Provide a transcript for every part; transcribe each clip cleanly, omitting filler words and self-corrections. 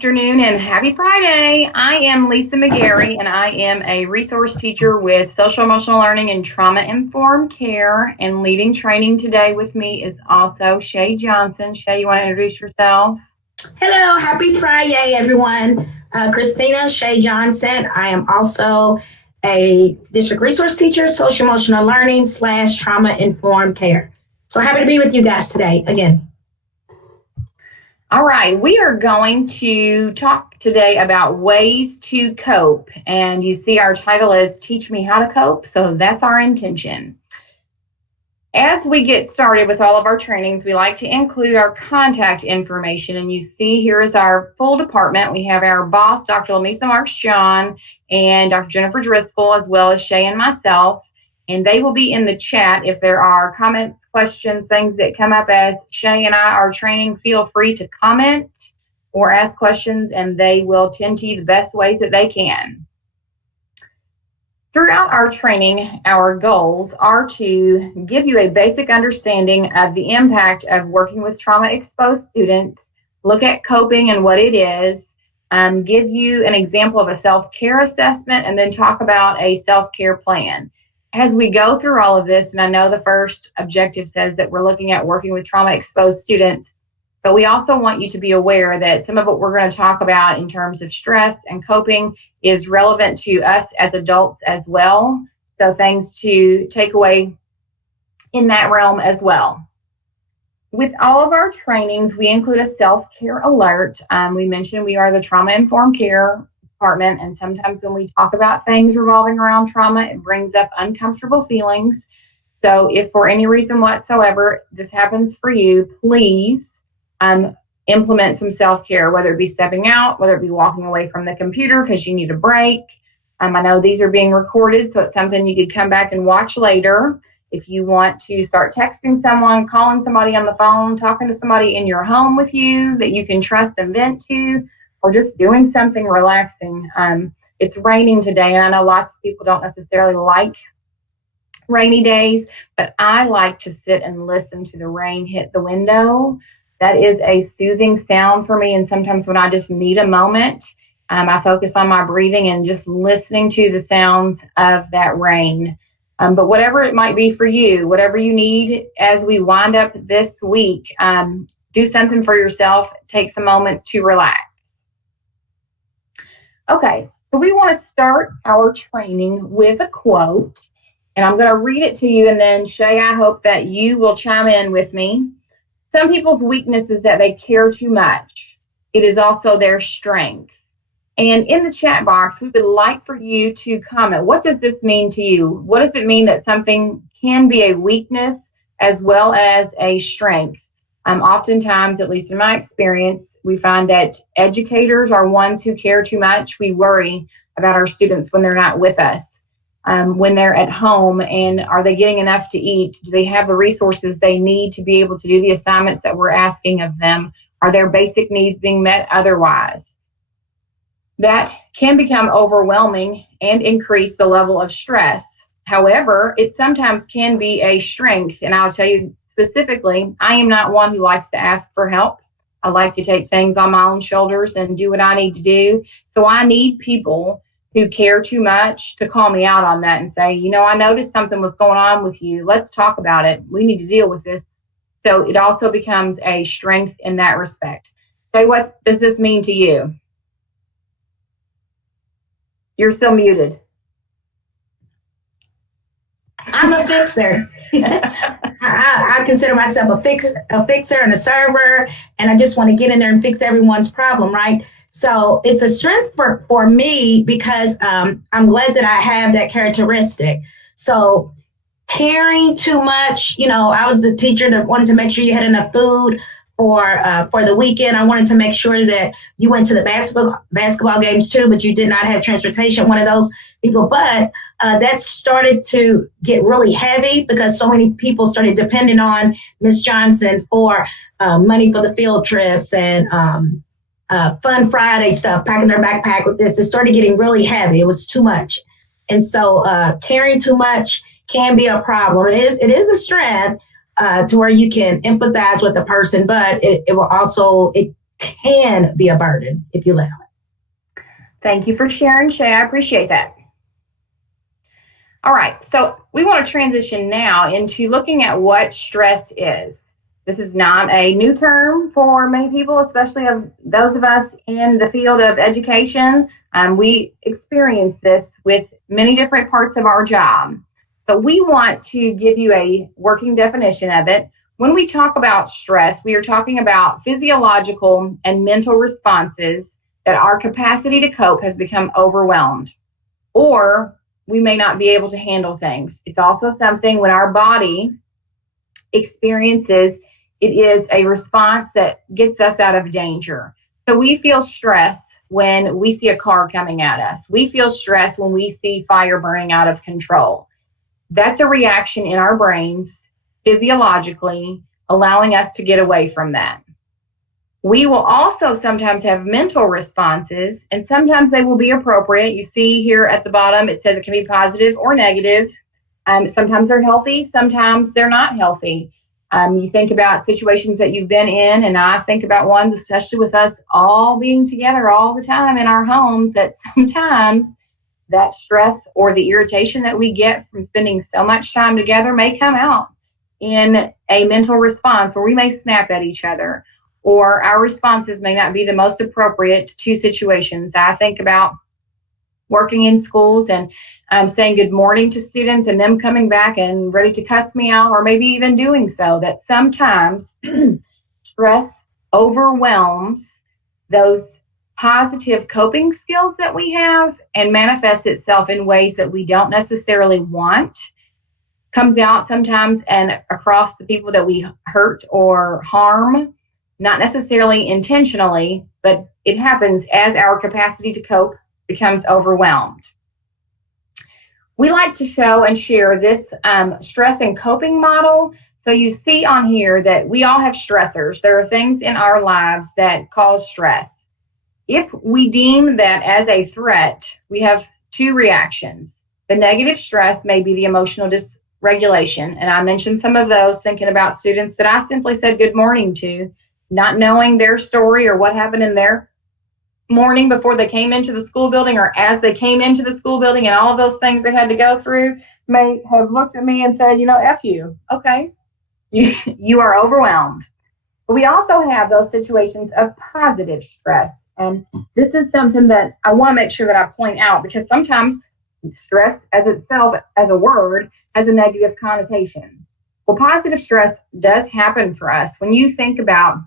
afternoon and happy Friday. I am Lisa McGarry and I am a resource teacher with social emotional learning and trauma informed care, and leading training today with me is also Shay Johnson. Shay, you want to introduce yourself? Hello, happy Friday, everyone. Christina Shay Johnson. I am also a district resource teacher, social emotional learning / trauma informed care. So happy to be with you guys today again. All right, we are going to talk today about ways to cope. And you see our title is Teach Me How to Cope. So that's our intention. As we get started with all of our trainings, we like to include our contact information. And you see here is our full department. We have our boss, Dr. Lamisa Marks John, and Dr. Jennifer Driscoll, as well as Shay and myself. And they will be in the chat if there are comments, questions, things that come up as Shay and I are training. Feel free to comment or ask questions, and they will tend to you the best ways that they can. Throughout our training, our goals are to give you a basic understanding of the impact of working with trauma-exposed students, look at coping and what it is, give you an example of a self-care assessment, and then talk about a self-care plan. As we go through all of this, and I know the first objective says that we're looking at working with trauma-exposed students, but we also want you to be aware that some of what we're going to talk about in terms of stress and coping is relevant to us as adults as well. So things to take away in that realm as well. With all of our trainings, we include a SelfCare Alert. We mentioned we are the trauma-informed care department, and sometimes when we talk about things revolving around trauma, it brings up uncomfortable feelings. So if for any reason whatsoever this happens for you, please implement some self-care, whether it be stepping out, whether it be walking away from the computer because you need a break. I know these are being recorded, so it's something you could come back and watch later. If you want to start texting someone, calling somebody on the phone, talking to somebody in your home with you that you can trust and vent to, or just doing something relaxing. It's raining today, and I know lots of people don't necessarily like rainy days, but I like to sit and listen to the rain hit the window. That is a soothing sound for me, and sometimes when I just need a moment, I focus on my breathing and just listening to the sounds of that rain. But whatever it might be for you, whatever you need as we wind up this week, do something for yourself. Take some moments to relax. Okay, so we want to start our training with a quote, and I'm going to read it to you, and then Shay, I hope that you will chime in with me. Some people's weakness is that they care too much. It is also their strength. And in the chat box, we would like for you to comment. What does this mean to you? What does it mean that something can be a weakness as well as a strength? Oftentimes, at least in my experience, we find that educators are ones who care too much. We worry about our students when they're not with us, when they're at home, and are they getting enough to eat? Do they have the resources they need to be able to do the assignments that we're asking of them? Are their basic needs being met otherwise? That can become overwhelming and increase the level of stress. However, it sometimes can be a strength, and I'll tell you specifically, I am not one who likes to ask for help. I like to take things on my own shoulders and do what I need to do. So I need people who care too much to call me out on that and say, I noticed something was going on with you. Let's talk about it. We need to deal with this. So it also becomes a strength in that respect. So what does this mean to you? You're still muted. I'm a fixer. I consider myself a fixer and a server, and I just want to get in there and fix everyone's problem, right? So it's a strength for me because I'm glad that I have that characteristic. So caring too much, I was the teacher that wanted to make sure you had enough food for the weekend. I wanted to make sure that you went to the basketball games too, but you did not have transportation, one of those people. But that started to get really heavy because so many people started depending on Miss Johnson for money for the field trips and Fun Friday stuff, packing their backpack with this. It started getting really heavy. It was too much. And so carrying too much can be a problem. It is a strength to where you can empathize with the person, but it will also, it can be a burden if you allow it. Thank you for sharing, Shay. I appreciate that. All right, so we want to transition now into looking at what stress is. This is not a new term for many people, especially of those of us in the field of education. We experience this with many different parts of our job. So we want to give you a working definition of it. When we talk about stress, we are talking about physiological and mental responses that our capacity to cope has become overwhelmed, or we may not be able to handle things. It's also something when our body experiences, it is a response that gets us out of danger. So we feel stress when we see a car coming at us. We feel stress when we see fire burning out of control. That's a reaction in our brains physiologically, allowing us to get away from that. We will also sometimes have mental responses, and sometimes they will be appropriate. You see here at the bottom, it says it can be positive or negative. Sometimes they're healthy, sometimes they're not healthy. You think about situations that you've been in, and I think about ones, especially with us all being together all the time in our homes, that sometimes that stress or the irritation that we get from spending so much time together may come out in a mental response where we may snap at each other, or our responses may not be the most appropriate to situations. I think about working in schools and saying good morning to students and them coming back and ready to cuss me out, or maybe even doing so, that sometimes stress overwhelms those positive coping skills that we have and manifests itself in ways that we don't necessarily want. Comes out sometimes and across the people that we hurt or harm, not necessarily intentionally, but it happens as our capacity to cope becomes overwhelmed. We like to show and share this stress and coping model. So you see on here that we all have stressors. There are things in our lives that cause stress. If we deem that as a threat, we have two reactions. The negative stress may be the emotional dysregulation, and I mentioned some of those thinking about students that I simply said good morning to, not knowing their story or what happened in their morning before they came into the school building or as they came into the school building, and all of those things they had to go through, may have looked at me and said, F you. Okay, you are overwhelmed. But we also have those situations of positive stress. And this is something that I want to make sure that I point out, because sometimes stress as itself, as a word, has a negative connotation. Well, positive stress does happen for us. When you think about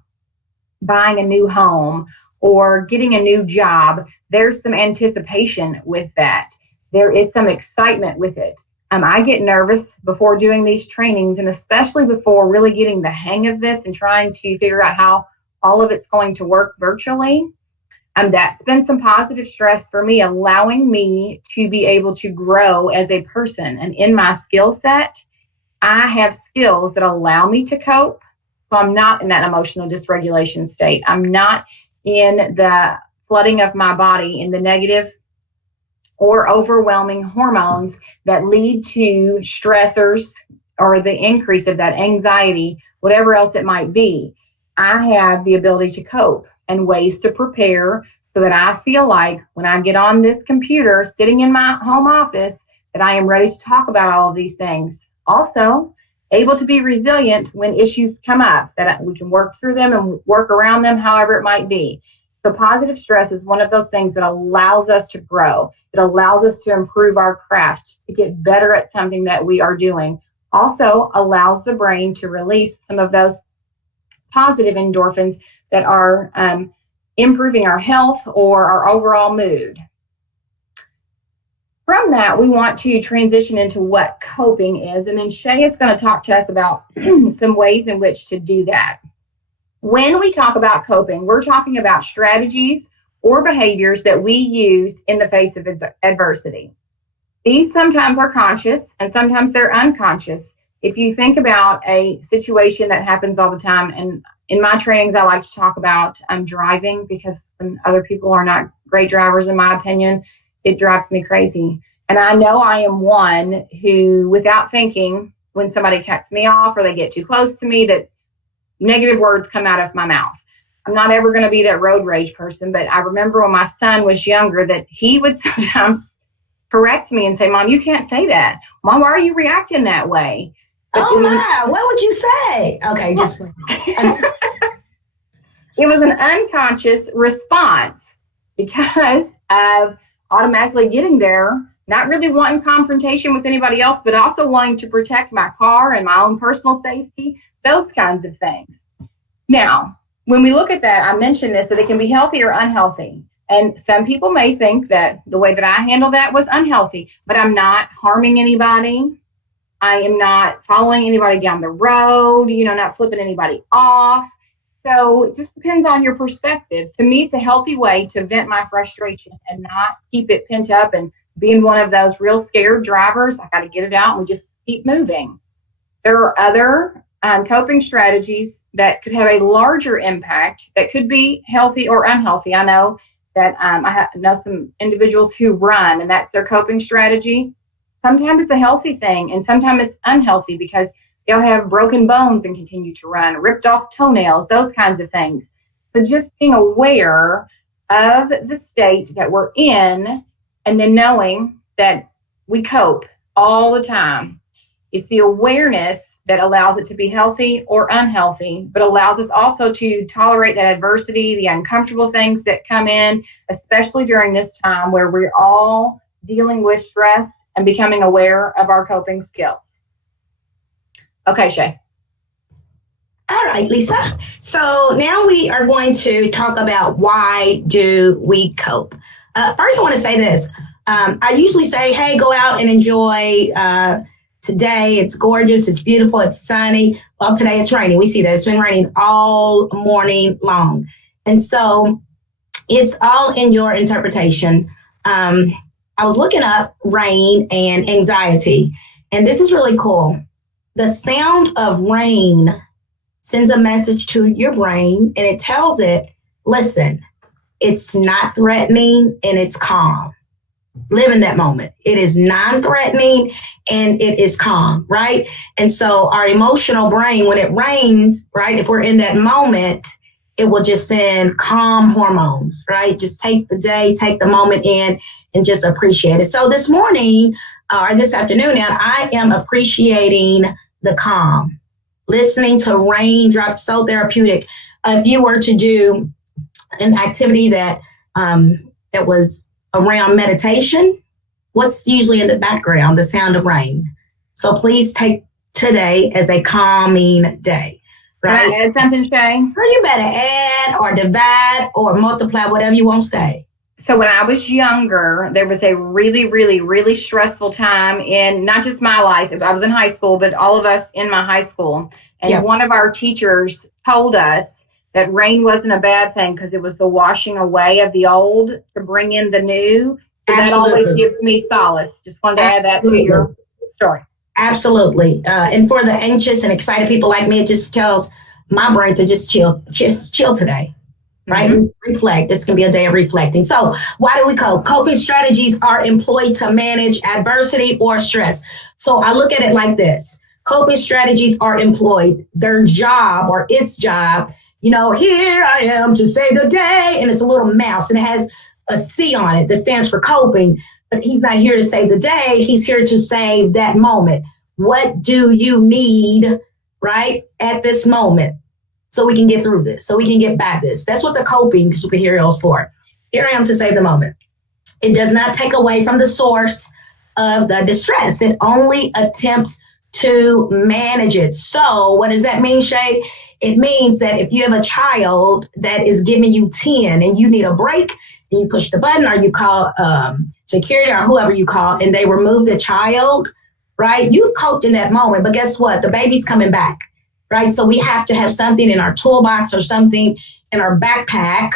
buying a new home or getting a new job, there's some anticipation with that. There is some excitement with it. I get nervous before doing these trainings, and especially before really getting the hang of this and trying to figure out how all of it's going to work virtually. That's been some positive stress for me, allowing me to be able to grow as a person. And in my skill set, I have skills that allow me to cope. So I'm not in that emotional dysregulation state. I'm not in the flooding of my body in the negative or overwhelming hormones that lead to stressors or the increase of that anxiety, whatever else it might be. I have the ability to cope and ways to prepare so that I feel like when I get on this computer sitting in my home office, that I am ready to talk about all of these things. Also, able to be resilient when issues come up, that we can work through them and work around them, however it might be. So positive stress is one of those things that allows us to grow. It allows us to improve our craft, to get better at something that we are doing. Also allows the brain to release some of those positive endorphins that are improving our health or our overall mood. From that, we want to transition into what coping is, and then Shay is going to talk to us about some ways in which to do that. When we talk about coping, we're talking about strategies or behaviors that we use in the face of adversity. These sometimes are conscious and sometimes they're unconscious. If you think about a situation that happens all the time, and in my trainings, I like to talk about driving, because when other people are not great drivers, in my opinion, it drives me crazy. And I know I am one who, without thinking, when somebody cuts me off or they get too close to me, that negative words come out of my mouth. I'm not ever going to be that road rage person, but I remember when my son was younger that he would sometimes correct me and say, Mom, you can't say that. Mom, why are you reacting that way? But what would you say? Okay, just it was an unconscious response because of automatically getting there, not really wanting confrontation with anybody else, but also wanting to protect my car and my own personal safety, those kinds of things. Now, when we look at that, I mentioned this, that it can be healthy or unhealthy. And some people may think that the way that I handled that was unhealthy, but I'm not harming anybody. I am not following anybody down the road, not flipping anybody off. So it just depends on your perspective. To me, it's a healthy way to vent my frustration and not keep it pent up and being one of those real scared drivers. I got to get it out and we just keep moving. There are other coping strategies that could have a larger impact that could be healthy or unhealthy. I know that I know some individuals who run, and that's their coping strategy. Sometimes it's a healthy thing, and sometimes it's unhealthy because they'll have broken bones and continue to run, ripped off toenails, those kinds of things. So just being aware of the state that we're in, and then knowing that we cope all the time. It's the awareness that allows it to be healthy or unhealthy, but allows us also to tolerate that adversity, the uncomfortable things that come in, especially during this time where we're all dealing with stress and becoming aware of our coping skills. Okay, Shay. All right, Lisa. So now we are going to talk about why do we cope. First, I want to say this. I usually say, hey, go out and enjoy today. It's gorgeous. It's beautiful. It's sunny. Well, today it's raining. We see that it's been raining all morning long. And so it's all in your interpretation. I was looking up rain and anxiety, and this is really cool. The sound of rain sends a message to your brain, and it tells it, listen, it's not threatening and it's calm. Live in that moment. It is non-threatening and it is calm, right? And so our emotional brain, when it rains, right, if we're in that moment, it will just send calm hormones, right? Just take the day, take the moment in and just appreciate it. So this morning or this afternoon now, I am appreciating the calm. Listening to raindrops, so therapeutic. If you were to do an activity that was around meditation, what's usually in the background? The sound of rain. So please take today as a calming day. Right? Can I add something, Shay? Or you better add or divide or multiply, whatever you want to say. So when I was younger, there was a really, really, really stressful time in not just my life. I was in high school, but all of us in my high school. And One of our teachers told us that rain wasn't a bad thing because it was the washing away of the old to bring in the new. So that always gives me solace. Just wanted to add that to your story. Absolutely. And for the anxious and excited people like me, it just tells my brain to just chill today. Right? Mm-hmm. Reflect. This can be a day of reflecting. So why do we cope? Coping strategies are employed to manage adversity or stress. So I look at it like this. Coping strategies are employed. Their job or its job, here I am to save the day. And it's a little mouse and it has a C on it that stands for coping. But he's not here to save the day. He's here to save that moment. What do you need, right, at this moment? So we can get through this, so we can get by this. That's what the coping superhero is for. Here I am to save the moment. It does not take away from the source of the distress. It only attempts to manage it. So what does that mean, Shay? It means that if you have a child that is giving you 10 and you need a break, and you push the button or you call security or whoever you call, and they remove the child, right? You've coped in that moment, but guess what? The baby's coming back. Right? So we have to have something in our toolbox or something in our backpack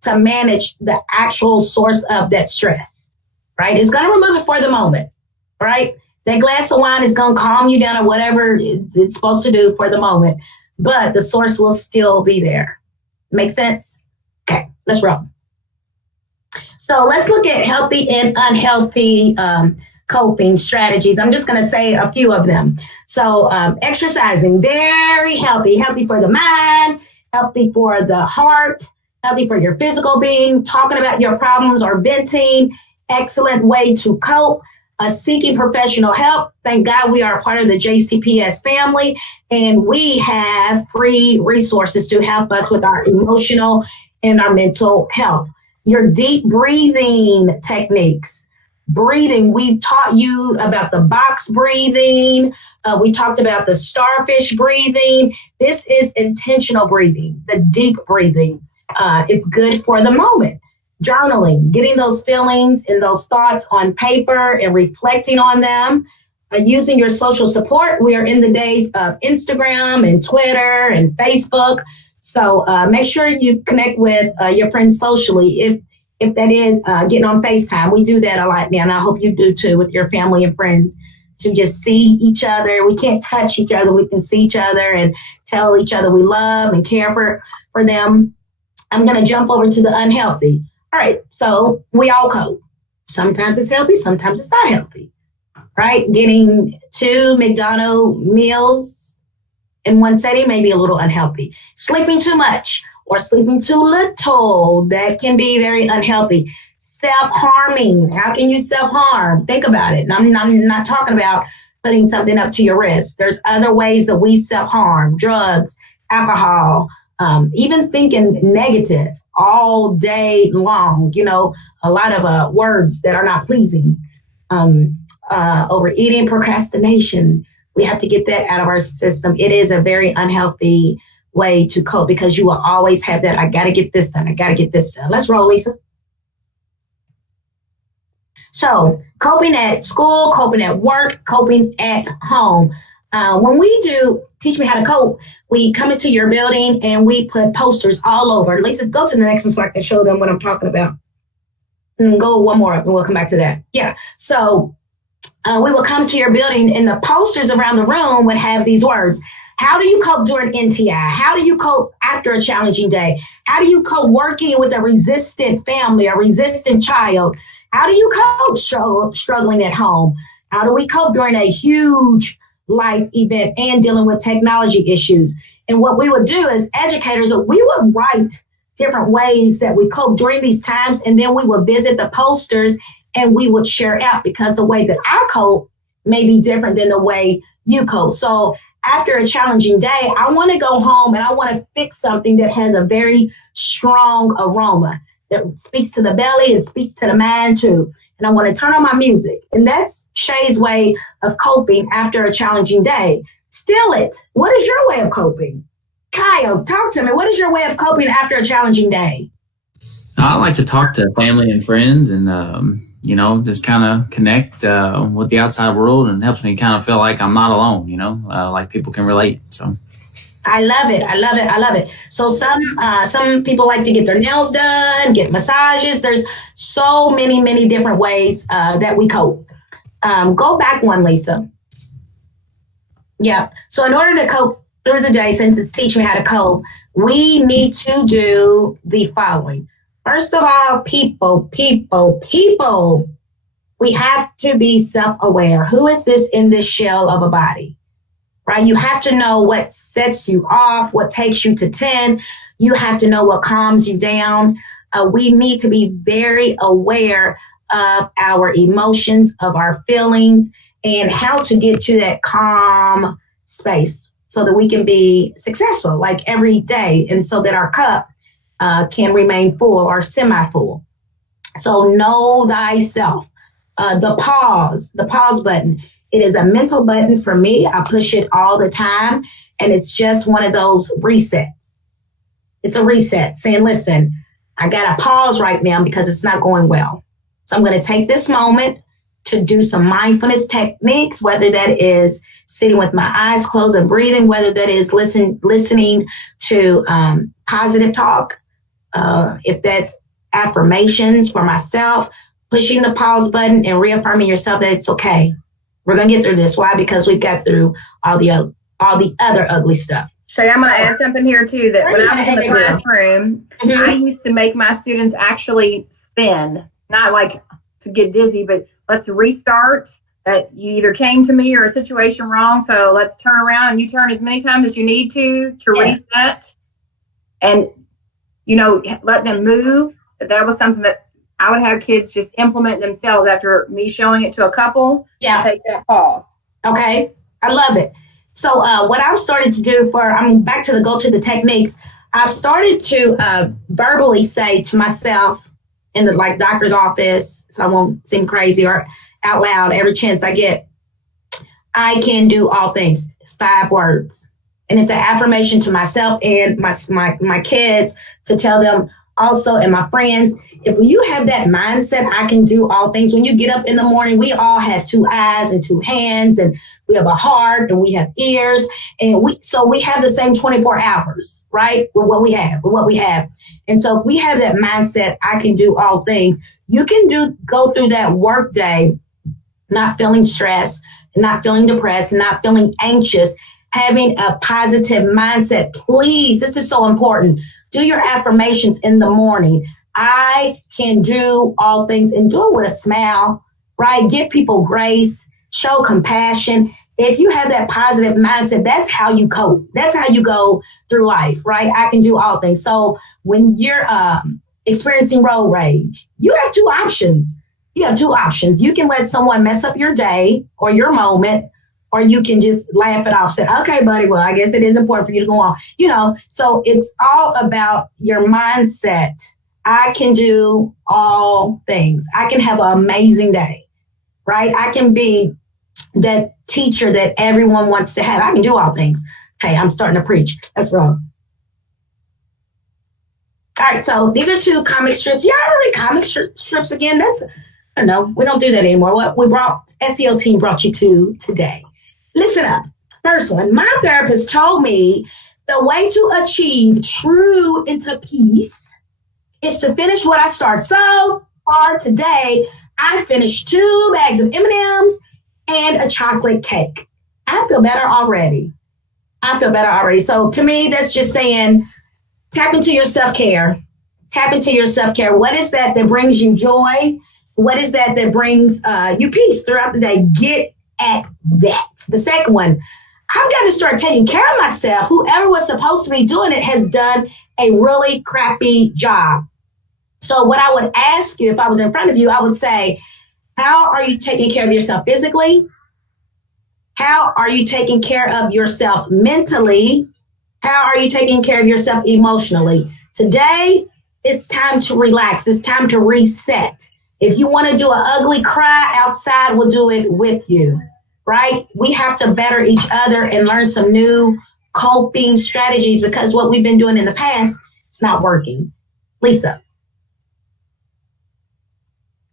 to manage the actual source of that stress, right? It's going to remove it for the moment, right? That glass of wine is going to calm you down or whatever it's supposed to do for the moment, but the source will still be there. Make sense? Okay, let's roll. So let's look at healthy and unhealthy coping strategies. I'm just going to say a few of them. So exercising, very healthy for the mind, healthy for the heart, healthy for your physical being, talking about your problems or venting, excellent way to cope. Seeking professional help. Thank God we are a part of the JCPS family, and we have free resources to help us with our emotional and our mental health. Your deep breathing techniques. Breathing, we taught you about the box breathing. We talked about the starfish breathing. This is intentional breathing, the deep breathing. It's good for the moment. Journaling, getting those feelings and those thoughts on paper and reflecting on them. Using your social support. We are in the days of Instagram and Twitter and Facebook. So make sure you connect with your friends socially. If that is getting on FaceTime, we do that a lot now, and I hope you do too with your family and friends, to just see each other. We can't touch each other. We can see each other and tell each other we love and care for them. I'm going to jump over to the unhealthy. All right, so we all cope. Sometimes it's healthy, sometimes it's not healthy, right? Getting 2 McDonald's meals in one setting may be a little unhealthy. Sleeping too much or sleeping too little, that can be very unhealthy. Self-harming, how can you self-harm? Think about it. I'm not talking about putting something up to your wrist. There's other ways that we self-harm: drugs, alcohol, even thinking negative all day long, a lot of words that are not pleasing. Overeating, procrastination, we have to get that out of our system. It is a very unhealthy way to cope because you will always have that, I got to get this done, I got to get this done. Let's roll, Lisa. So coping at school, coping at work, coping at home. When we do Teach Me How to Cope, we come into your building and we put posters all over. Lisa, go to the next one so I can show them what I'm talking about. And go one more up and we'll come back to that. Yeah. So we will come to your building and the posters around the room would have these words. How do you cope during NTI? How do you cope after a challenging day? How do you cope working with a resistant family, a resistant child? How do you cope struggling at home? How do we cope during a huge life event and dealing with technology issues? And what we would do as educators, we would write different ways that we cope during these times, and then we would visit the posters and we would share out, because the way that I cope may be different than the way you cope. So after a challenging day, I want to go home and I want to fix something that has a very strong aroma that speaks to the belly and speaks to the mind too. And I want to turn on my music. And that's Shay's way of coping after a challenging day. Steal it. What is your way of coping? Kyle, talk to me. What is your way of coping after a challenging day? I like to talk to family and friends and, just kind of connect with the outside world, and helps me kind of feel like I'm not alone, like people can relate. So I love it. I love it. I love it. So some people like to get their nails done, get massages. There's so many different ways that we cope. Go back one, Lisa. Yeah. So in order to cope through the day, since it's Teach Me How to Cope, we need to do the following. First of all, people, we have to be self-aware. Who is this in this shell of a body? Right? You have to know what sets you off, what takes you to 10. You have to know what calms you down. We need to be very aware of our emotions, of our feelings, and how to get to that calm space so that we can be successful like every day, and so that our cup can remain full or semi-full. So know thyself. The pause button. It is a mental button for me. I push it all the time, and it's just one of those resets. It's a reset saying, listen, I got to pause right now because it's not going well. So I'm going to take this moment to do some mindfulness techniques, whether that is sitting with my eyes closed and breathing, whether that is listening to positive talk, if that's affirmations for myself, pushing the pause button and reaffirming yourself that it's okay. We're going to get through this. Why? Because we've got through all the other ugly stuff. Shay, I'm going to add something here too, that when I was in the classroom, I used to make my students actually spin, not like to get dizzy, but let's restart. That you either came to me or a situation wrong, so let's turn around, and you turn as many times as you need to reset. and, let them move. That was something that I would have kids just implement themselves after me showing it to a couple. Yeah. Take that pause. Okay. I love it. So what I've started to do I'm back to the techniques. I've started to verbally say to myself in the doctor's office, so I won't seem crazy, or out loud every chance I get, I can do all things. It's 5 words. And it's an affirmation to myself and my kids, to tell them also, and my friends, if you have that mindset, I can do all things. When you get up in the morning, we all have 2 eyes and 2 hands, and we have a heart and we have ears. And we have the same 24 hours, right? With what we have. And so if we have that mindset, I can do all things. You can go through that work day, not feeling stressed, not feeling depressed, not feeling anxious, having a positive mindset. Please, this is so important. Do your affirmations in the morning. I can do all things, and do it with a smile, right? Give people grace, show compassion. If you have that positive mindset, that's how you cope. That's how you go through life, right? I can do all things. So when you're experiencing road rage, you have 2 options. You can let someone mess up your day or your moment, or you can just laugh it off, say, okay, buddy, well, I guess it is important for you to go on. So it's all about your mindset. I can do all things. I can have an amazing day, right? I can be that teacher that everyone wants to have. I can do all things. Okay, I'm starting to preach. That's wrong. All right, so these are 2 comic strips. Y'all read comic strips again? I don't know. We don't do that anymore. What SEL team brought you to today. Listen up. First one, my therapist told me the way to achieve true inner peace is to finish what I start. So far today, I finished 2 bags of M&Ms and a chocolate cake. I feel better already. So to me, that's just saying, tap into your self-care. What is that brings you joy? What is that brings you peace throughout the day? Get at that. The second one, I've got to start taking care of myself. Whoever was supposed to be doing it has done a really crappy job. So what I would ask you, if I was in front of you, I would say, how are you taking care of yourself physically? How are you taking care of yourself mentally? How are you taking care of yourself emotionally? Today, it's time to relax. It's time to reset. If you want to do an ugly cry outside, we'll do it with you, right? We have to better each other and learn some new coping strategies, because what we've been doing in the past, it's not working. Lisa.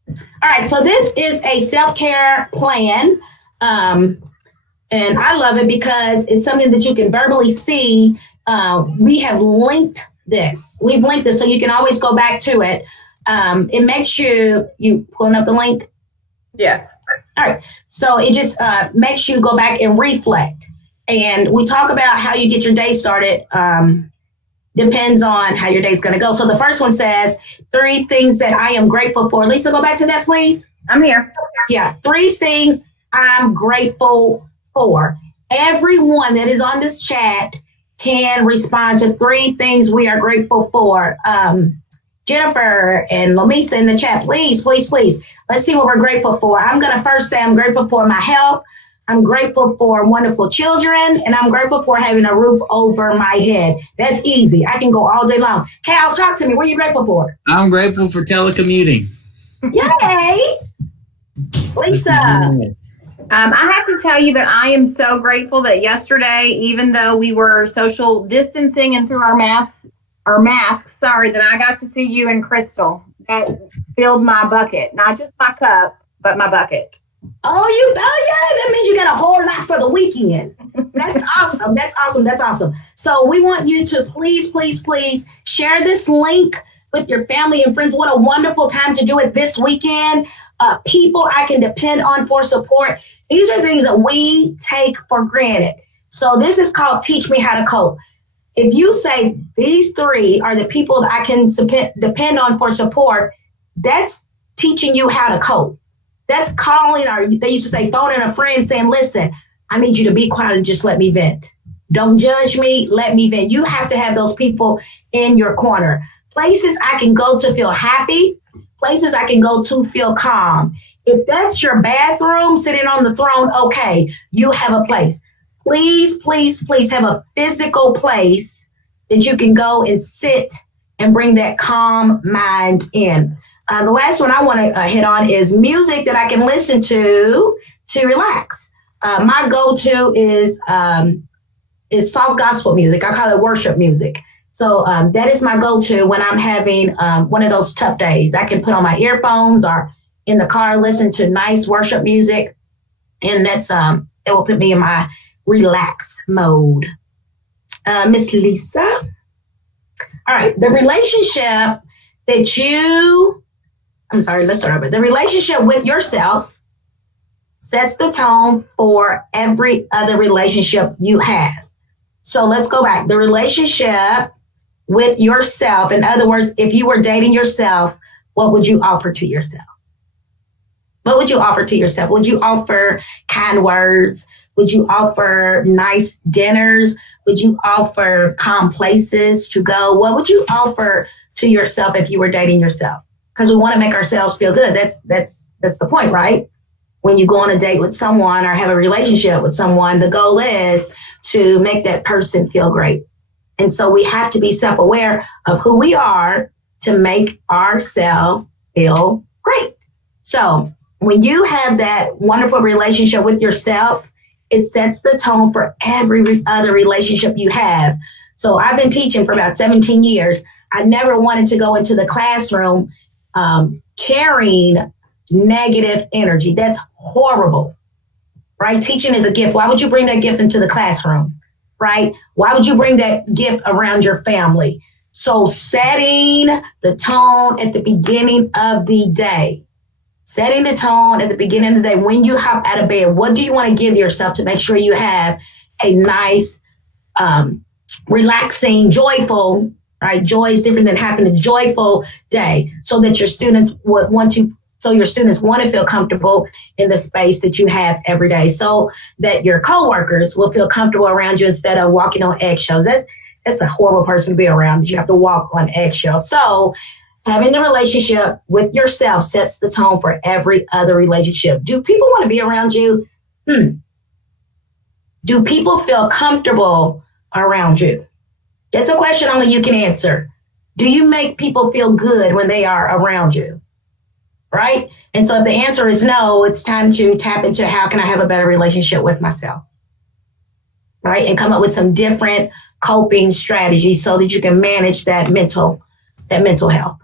All right, so this is a self-care plan. And I love it because it's something that you can verbally see. We have linked this. We've linked this so you can always go back to it. It makes you pulling up the link? Yes. All right. So it just makes you go back and reflect. And we talk about how you get your day started. Depends on how your day's going to go. So the first one says 3 things that I am grateful for. Lisa, go back to that, please. I'm here. Yeah. 3 things I'm grateful for. Everyone that is on this chat can respond to 3 things we are grateful for. Jennifer and Lomisa in the chat, please. Let's see what we're grateful for. I'm going to first say I'm grateful for my health. I'm grateful for wonderful children, and I'm grateful for having a roof over my head. That's easy. I can go all day long. Cal, talk to me. What are you grateful for? I'm grateful for telecommuting. Yay! Lisa. I have to tell you that I am so grateful that yesterday, even though we were social distancing and through our masks, that I got to see you and Crystal. That filled my bucket, not just my cup, but my bucket. Oh yeah, that means you got a whole lot for the weekend. That's awesome. That's awesome. So we want you to please share this link with your family and friends. What a wonderful time to do it this weekend. People I can depend on for support. These are things that we take for granted. So this is called Teach Me How to Cope. If you say these 3 are the people that I can depend on for support, that's teaching you how to cope. That's calling, or they used to say, phoning a friend saying, listen, I need you to be quiet and just let me vent. Don't judge me. Let me vent. You have to have those people in your corner. Places I can go to feel happy. Places I can go to feel calm. If that's your bathroom sitting on the throne, okay, you have a place. Please, please, please have a physical place that you can go and sit and bring that calm mind in. The last one I want to hit on is music that I can listen to relax. My go-to is soft gospel music. I call it worship music. So that is my go-to when I'm having one of those tough days. I can put on my earphones or in the car, listen to nice worship music, and that will put me in my relax mode. Miss Lisa. All right, the relationship let's start over. The relationship with yourself sets the tone for every other relationship you have. So let's go back. The relationship with yourself, in other words, if you were dating yourself, what would you offer to yourself? What would you offer to yourself? Would you offer kind words? Would you offer nice dinners? Would you offer calm places to go? What would you offer to yourself if you were dating yourself? Because we want to make ourselves feel good. That's the point, right? When you go on a date with someone or have a relationship with someone, the goal is to make that person feel great. And so we have to be self-aware of who we are to make ourselves feel great. So when you have that wonderful relationship with yourself, it sets the tone for every other relationship you have. So I've been teaching for about 17 years. I never wanted to go into the classroom carrying negative energy. That's horrible, right? Teaching is a gift. Why would you bring that gift into the classroom, right? Why would you bring that gift around your family? So setting the tone at the beginning of the day, setting the tone at the beginning of the day, when you hop out of bed, what do you want to give yourself to make sure you have a nice, relaxing, joyful, right? Joy is different than happiness, joyful day, so that your students want to feel comfortable in the space that you have every day, so that your coworkers will feel comfortable around you instead of walking on eggshells. That's a horrible person to be around, that you have to walk on eggshells. So having the relationship with yourself sets the tone for every other relationship. Do people want to be around you? Do people feel comfortable around you? That's a question only you can answer. Do you make people feel good when they are around you? Right? And so if the answer is no, it's time to tap into how can I have a better relationship with myself? Right? And come up with some different coping strategies so that you can manage that mental health.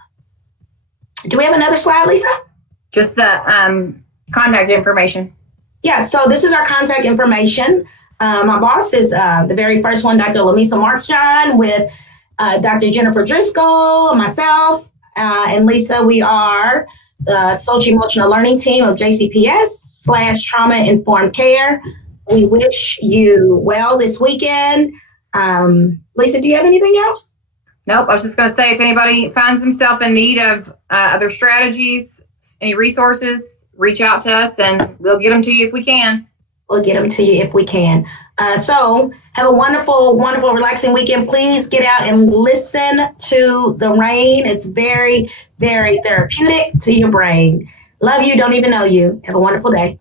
Do we have another slide, Lisa? Just the contact information. Yeah, so this is our contact information. My boss is the very first one, Dr. Lamisa Markjohn, with Dr. Jennifer Driscoll, myself, and Lisa. We are the social emotional learning team of JCPS / trauma informed care. We wish you well this weekend. Lisa, do you have anything else? Nope. I was just going to say, if anybody finds themselves in need of other strategies, any resources, reach out to us and we'll get them to you if we can. We'll get them to you if we can. So have a wonderful, wonderful, relaxing weekend. Please get out and listen to the rain. It's very, very therapeutic to your brain. Love you. Don't even know you. Have a wonderful day.